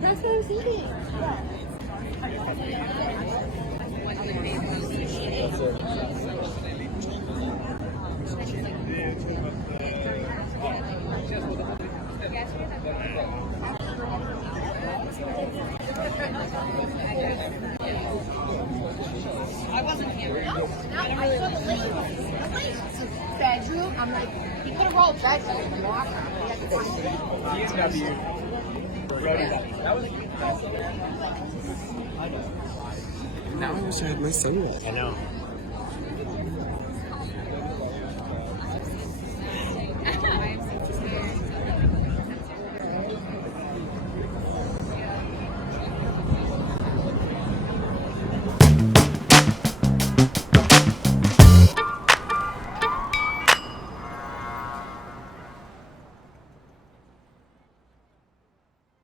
That's what I was eating. I wasn't here. No, I saw the lady's bedroom. I'm like, he could have rolled bedroom in the locker. He had to find it. He's got you. That was Now I wish I had my sunglasses. I know.